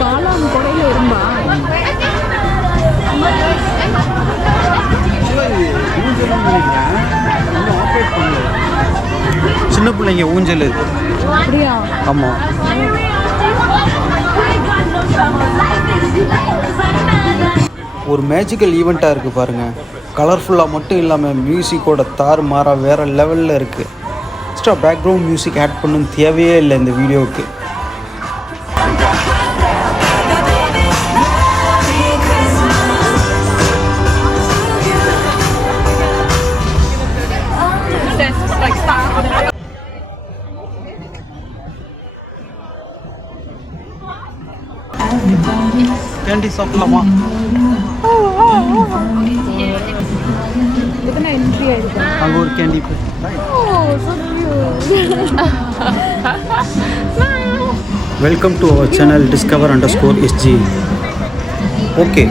காளான் கொடையில இருந்தா சின்ன பிள்ளைங்க ஊஞ்சல் இது. அப்படியா? ஆமா. ஒரு மேஜிக்கல் ஈவெண்ட்டாக இருக்குது பாருங்கள். கலர்ஃபுல்லாக மட்டும் இல்லாமல் மியூசிக்கோட தாறு மாறா வேறு லெவலில் இருக்குது. எக்ஸ்ட்ரா பேக்ரவுண்ட் மியூசிக் ஆட் பண்ணணும்னு தேவையே இல்லை இந்த வீடியோவுக்கு. கேண்டி சாப்பிடலாமா? அங்கே ஒரு candy. Welcome to our channel discover_sg. Okay,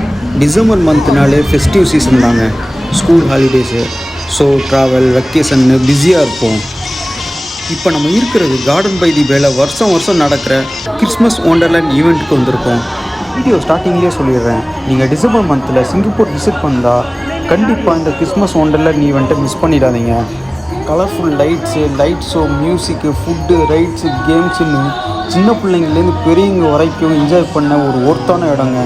December மந்த்னாலே ஃபெஸ்டிவ் சீசன் தாங்க. ஸ்கூல் ஹாலிடேஸு, ஸோ ட்ராவல், வெக்கேஷன்னு பிஸியாக இருப்போம். இப்போ நம்ம இருக்கிறது கார்டன் பை தி பேல வருஷம் வருஷம் நடக்கிற கிறிஸ்மஸ் ஒண்டர்லேண்ட் ஈவெண்ட்டுக்கு வந்திருக்கோம். வீடியோ ஸ்டார்டிங்லேயே சொல்லிடுறேன், நீங்கள் டிசம்பர் மந்தில் சிங்கப்பூர் விசிட் பண்ணால் கண்டிப்பாக இந்த கிறிஸ்மஸ் ஒண்டர்லேண்ட் ஈவெண்ட்டை மிஸ் பண்ணிடாதீங்க. கலர்ஃபுல் லைட் ஷோ, மியூசிக்கு, ஃபுட்டு, ரைட்ஸு, கேம்ஸுன்னு சின்ன பிள்ளைங்கள்லேருந்து பெரியவங்க வரைக்கும் என்ஜாய் பண்ண ஒரு ஒர்த்தான இடங்க.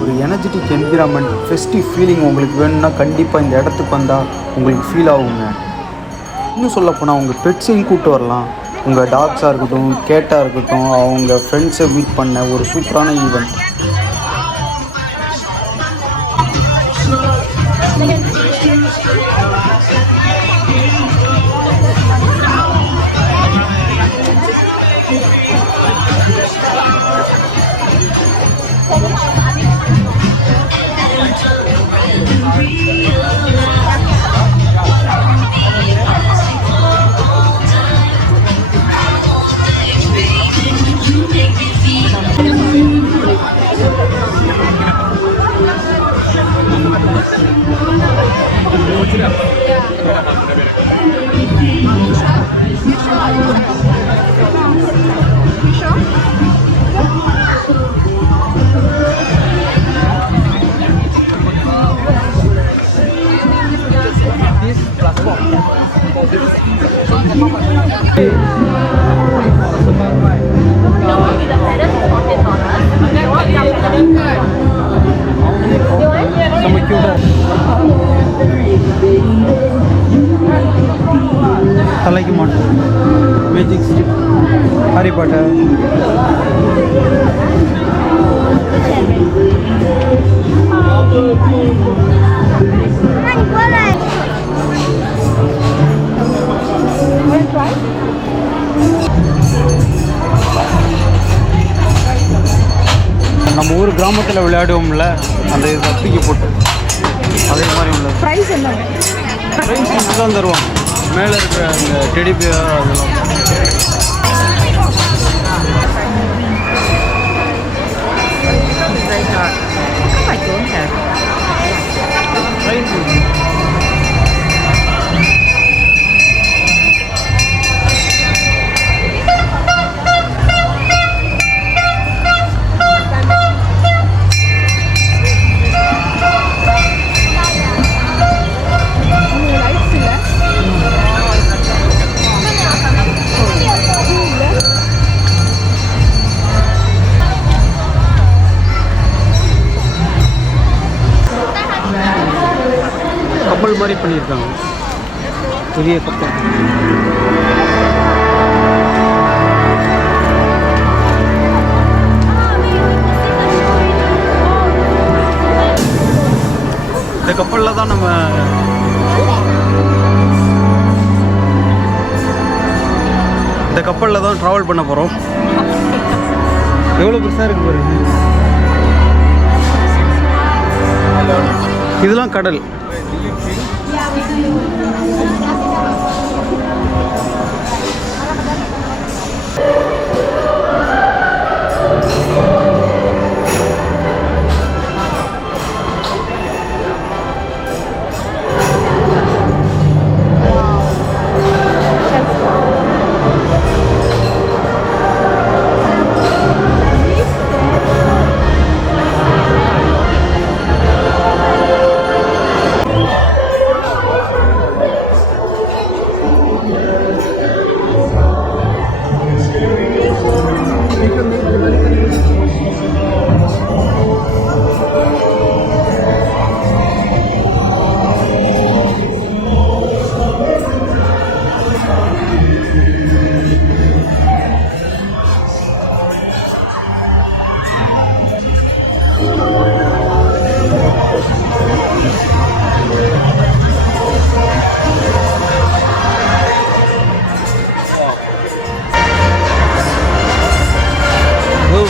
ஒரு எனர்ஜெட்டிக் என்விரான்மெண்ட், ஃபெஸ்டிவ் ஃபீலிங் உங்களுக்கு வேணும்னா கண்டிப்பாக இந்த இடத்துக்கு வந்தால் உங்களுக்கு ஃபீல் ஆகுங்க. இன்னும் சொல்லப்போனால் உங்கள் பெட்ஸையும் கூப்பிட்டு வரலாம். உங்கள் டாக்ஸாக இருக்கட்டும், கேட்டாக இருக்கட்டும், அவங்க ஃப்ரெண்ட்ஸை மீட் பண்ண ஒரு சூப்பரான ஈவெண்ட். தலைக்கு மாட்டோம் மேஜிக் ஸ்டிக், ஹாரி பாட்டர். நம்ம ஊர் கிராமத்தில் விளையாடுவோம்ல, அந்த தப்பிக்கு போட்டு அதே மாதிரி உள்ள ப்ரைஸ் என்ன? ப்ரைஸ் தான் தருவாங்க. மேலே இருக்கிற அந்த டெடி பியர் அதெல்லாம். கப்பல் மாதிரி பண்ணியிருக்காங்க, பெரிய கப்பல். இந்த கப்பலில் தான் நம்ம ட்ராவல் பண்ண போகிறோம். எவ்வளோ பெருசாக இருக்கு பாருங்க. இதெல்லாம் கடல்.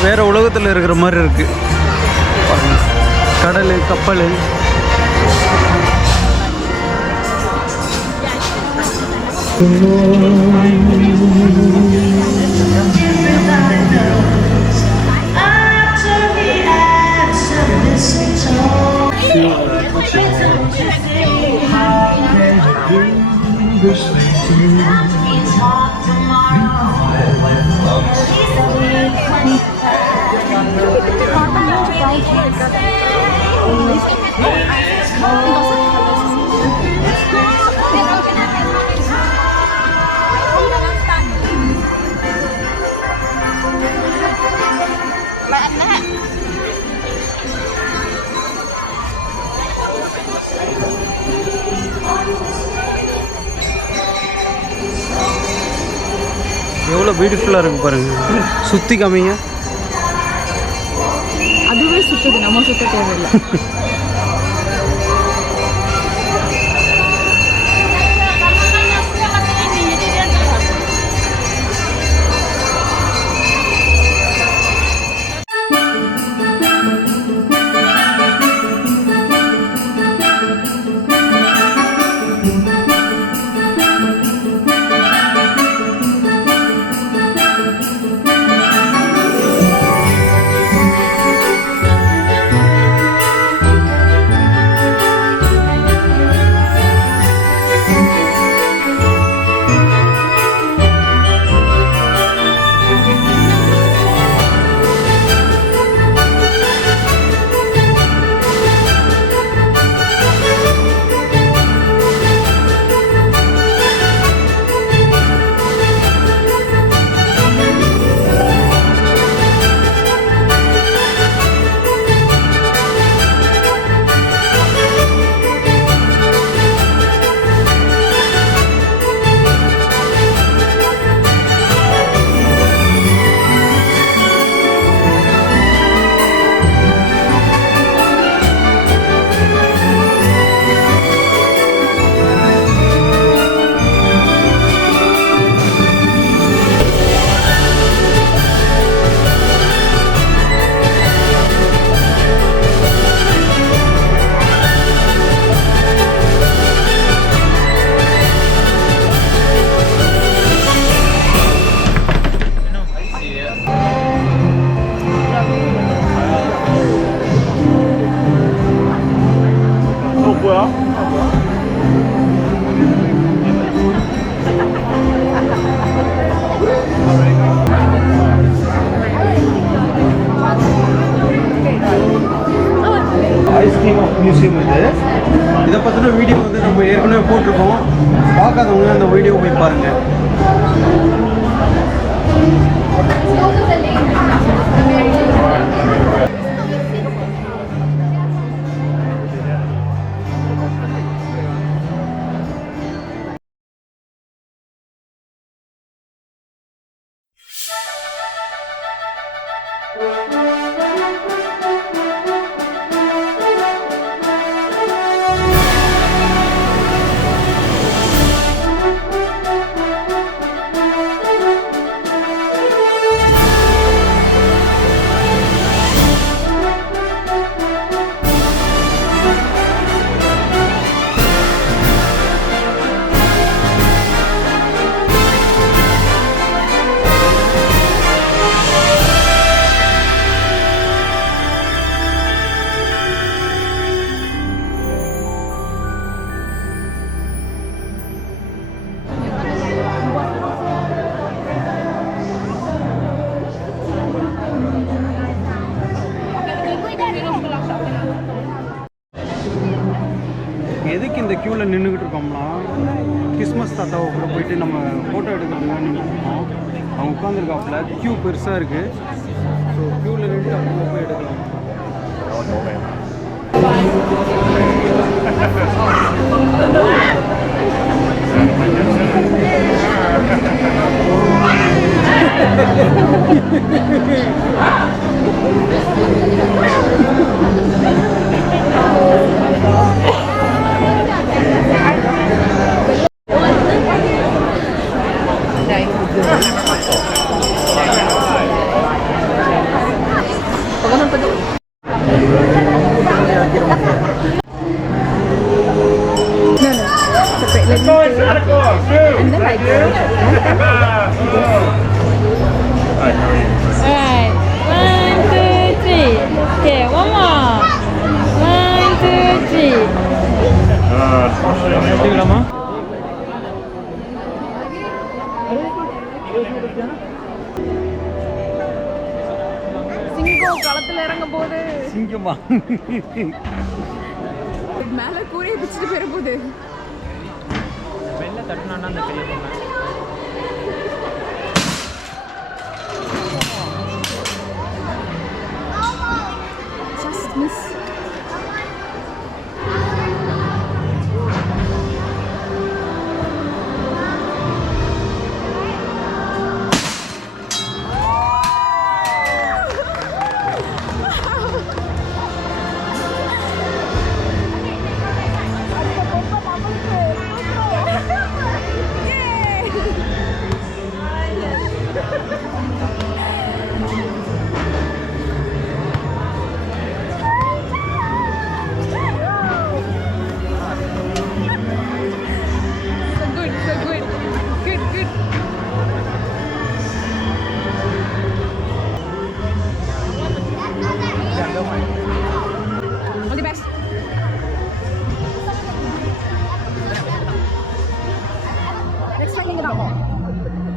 வேறு உலகத்தில் இருக்கிற மாதிரி இருக்குது. கடல், கப்பல். எவ்வளோ பியூட்டிஃபுல்லாக இருக்குது பாருங்கள். சுற்றி காமிங்க. அதுவே சுற்றுது, நம்ம சுத்த தேவையில்லை. மியூசியம் இது. இதை பற்றின வீடியோ வந்து நம்ம ஏற்கனவே போட்டிருக்கோம். பார்க்காதவங்க அந்த வீடியோ போய் பாருங்கள். எதுக்கு இந்த க்யூவில் நின்றுக்கிட்டு இருக்கோம்னா, கிறிஸ்மஸ் தாத்தாவை கூட போயிட்டு நம்ம ஃபோட்டோ எடுக்கிறதுக்காக நின்றுருக்கோம். அவங்க உட்காந்துருக்காப்புல க்யூ பெருசாக இருக்குது. ஸோ க்யூவில் நின்று அப்போ போய் எடுக்கலாம். And then like this. Alright, 1, 2, 3. Okay, one more. 1, 2, 3. சிங்கம் களத்துல இறங்க போகுது. சிங்கமா மேல கூரையை பிடிச்சிட்டு போயிட போகுது. வெள்ள தட்டுனான்னா அந்த பெரிய பொண்ணு Just miss.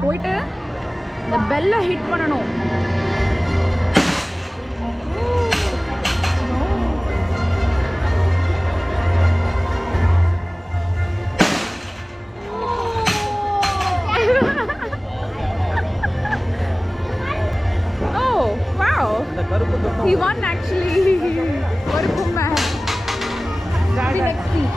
போயிட்டு இந்த பெல்ல ஹிட் பண்ணணும். Oh wow, he won actually. ஒரு பொம்மை. Daddy next seat.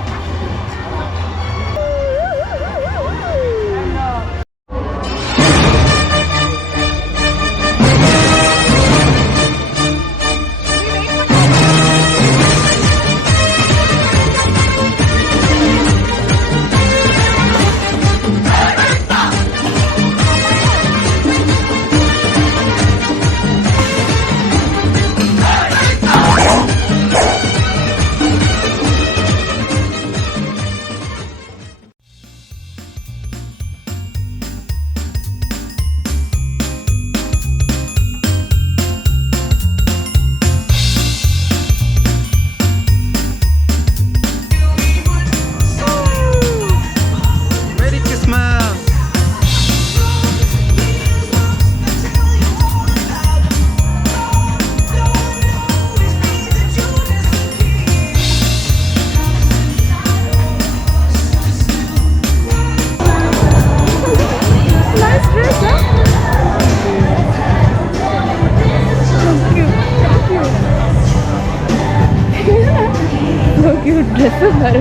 Cute dress her.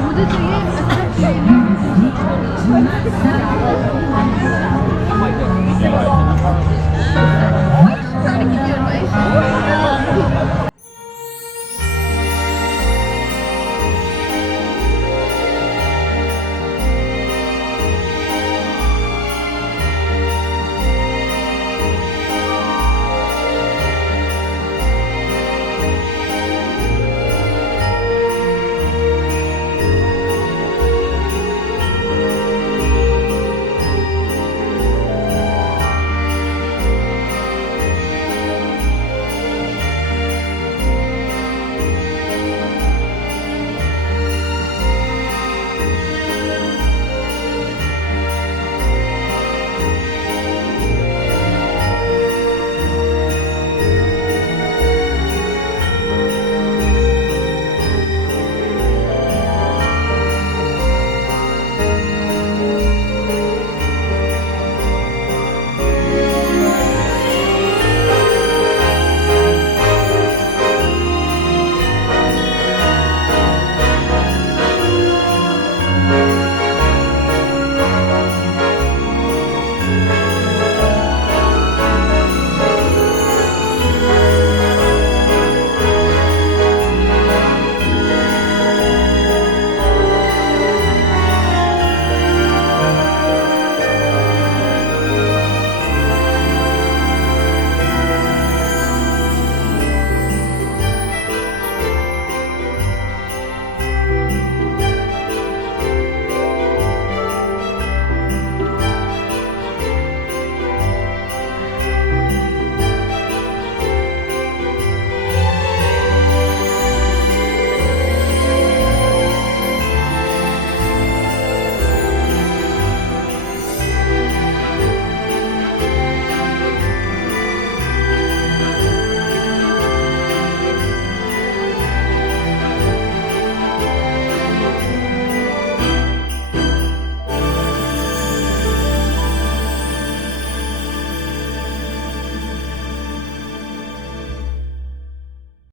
मुझे चाहिए